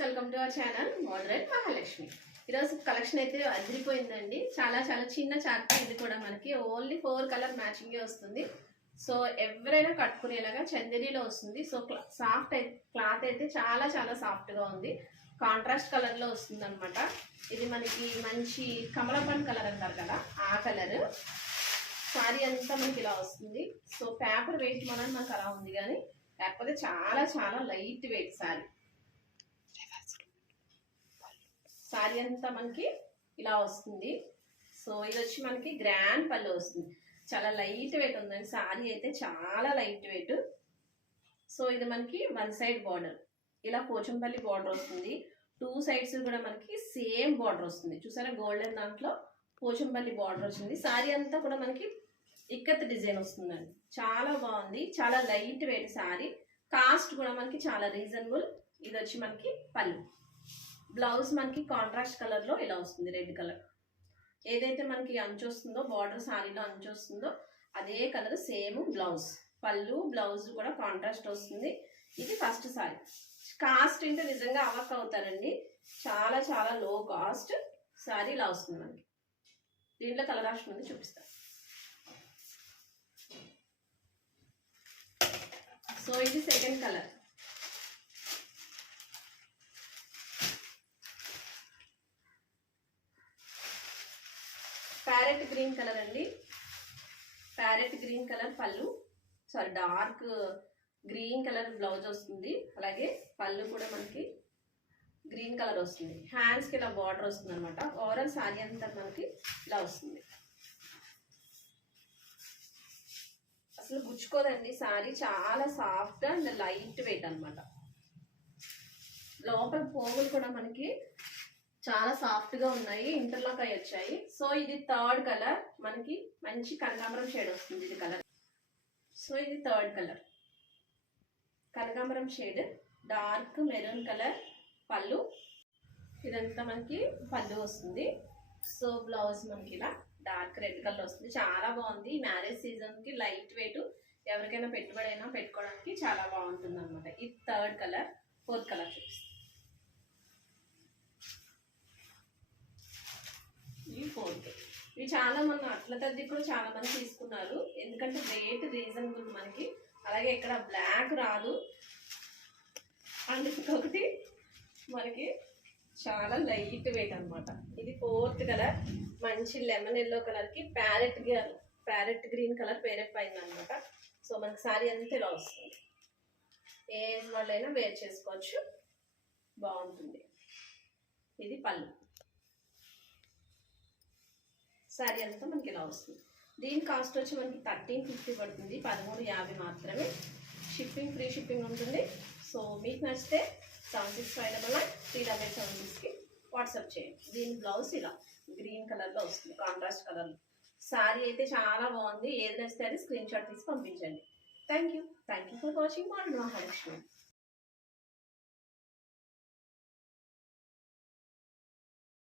Welcome to our channel model Mahalakshmi ఈరోజు collection అయితే అదిరిపోయిందండి. చాలా చాలా చిన్న చార్ట్ ఇది కూడా మనకి. ఓన్లీ ఫోర్ కలర్ మ్యాచింగే వస్తుంది. సో ఎవరైనా కట్టుకునేలాగా చందేరీలో వస్తుంది. సో సాఫ్ట్ అయితే క్లాత్ అయితే చాలా చాలా సాఫ్ట్గా ఉంది. కాంట్రాస్ట్ కలర్లో వస్తుంది అనమాట ఇది మనకి మంచి కమలపన్ కలర్ అంటారు కదా ఆ కలర్ సారీ అంతా మనకి ఇలా వస్తుంది. సో పేపర్ వెయిట్ మనం మనకు అలా ఉంది కానీ లేకపోతే చాలా చాలా లైట్ వెయిట్ సారీ శారీ అంతా మనకి ఇలా వస్తుంది. సో ఇది వచ్చి మనకి గ్రాండ్ పళ్ళు వస్తుంది. చాలా లైట్ వెయిట్ ఉందండి. శారీ అయితే చాలా లైట్ వెయిట్. సో ఇది మనకి వన్ సైడ్ బార్డర్. ఇలా పోచంపల్లి బార్డర్ వస్తుంది. టూ సైడ్స్ కూడా మనకి సేమ్ బార్డర్ వస్తుంది. చూసారా గోల్డెన్ దాంట్లో పోచంపల్లి బార్డర్ వచ్చింది. శారీ అంతా కూడా మనకి ఇక్కత్ డిజైన్ వస్తుందండి. చాలా బాగుంది. చాలా లైట్ వెయిట్ శారీ. కాస్ట్ కూడా మనకి చాలా రీజనబుల్. ఇది వచ్చి మనకి పళ్ళు. బ్లౌజ్ మనకి కాంట్రాస్ట్ కలర్లో ఇలా వస్తుంది రెడ్ కలర్. ఏదైతే మనకి అంచు వస్తుందో బార్డర్ సారీలో అంచు వస్తుందో అదే కలర్ సేమ్ బ్లౌజ్. పళ్ళు బ్లౌజ్ కూడా కాంట్రాస్ట్ వస్తుంది. ఇది ఫస్ట్ సారీ. కాస్ట్ అంటే నిజంగా అవక్ అవుతారండి. చాలా చాలా లో కాస్ట్ సారీ ఇలా వస్తుంది మనకి. దీంట్లో కలర్ ఆప్షన్ ఉంది చూపిస్తాను సో ఇది second colour parrot green colour అండి. ప్యారెట్ గ్రీన్ కలర్ పళ్ళు. Sari dark green colour blouse వస్తుంది. అలాగే పళ్ళు కూడా మనకి గ్రీన్ కలర్ వస్తుంది. హ్యాండ్స్కి ఇలా బార్డర్ వస్తుంది అనమాట ఓవరాల్ శారీ అంతా మనకి ఇలా వస్తుంది. అసలు గుచ్చుకోదండి. శారీ చాలా సాఫ్ట్ అండ్ లైట్ వెయిట్ అనమాట లోపల పోగులు కూడా మనకి చాలా సాఫ్ట్గా ఉన్నాయి ఇంటర్లాక్ అయి వచ్చాయి. సో ఇది థర్డ్ కలర్ మనకి మంచి కనకాంబరం షేడ్ వస్తుంది ఇది కలర్ సో ఇది థర్డ్ కలర్ కనకాంబరం షేడ్ డార్క్ మెరూన్ కలర్ పళ్ళు. ఇదంతా మనకి పళ్ళు వస్తుంది. సో బ్లౌజ్ మనకి ఇలా డార్క్ రెడ్ కలర్ వస్తుంది. చాలా బాగుంది. మ్యారేజ్ సీజన్కి లైట్ వెయిట్ ఎవరికైనా పెట్టుబడి అయినా పెట్టుకోవడానికి చాలా బాగుంటుంది అనమాట ఇది థర్డ్ కలర్ ఫోర్త్ కలర్ చూపిస్తుంది. చాలా మన అట్ల తద్ది కూడా చాలా మంది తీసుకున్నారు. ఎందుకంటే రేట్ రీజనబుల్ మనకి. అలాగే ఇక్కడ బ్లాక్ రాదు. అండ్ ఇంకొకటి మనకి చాలా లైట్ వెయిట్ అనమాట ఇది ఫోర్త్ కలర్. మంచి లెమన్ ఎల్లో కలర్కి parrot parrot green colour parrot అయింది అనమాట సో మనకి సారీ అంతా ఇలా వస్తుంది. ఏ ఏజ్ వాళ్ళైనా వేర్ చేసుకోవచ్చు. బాగుంటుంది. ఇది పళ్ళు. శారీ అంతా మనకి ఇలా వస్తుంది. దీని కాస్ట్ వచ్చి మనకి థర్టీన్ ఫిఫ్టీ పడుతుంది. పదమూడు యాభై మాత్రమే. షిప్పింగ్ ఫ్రీ షిప్పింగ్ ఉంటుంది. సో మీకు నచ్చితే seven six five double nine three double seven సిక్స్కి వాట్సాప్ చేయండి. దీని బ్లౌజ్ ఇలా గ్రీన్ కలర్లో వస్తుంది కాంట్రాస్ట్ కలర్లో సారీ అయితే చాలా బాగుంది. ఏది నచ్చితే అది స్క్రీన్ షాట్ తీసి పంపించండి. Thank you thank you for watching model Mahalakshmi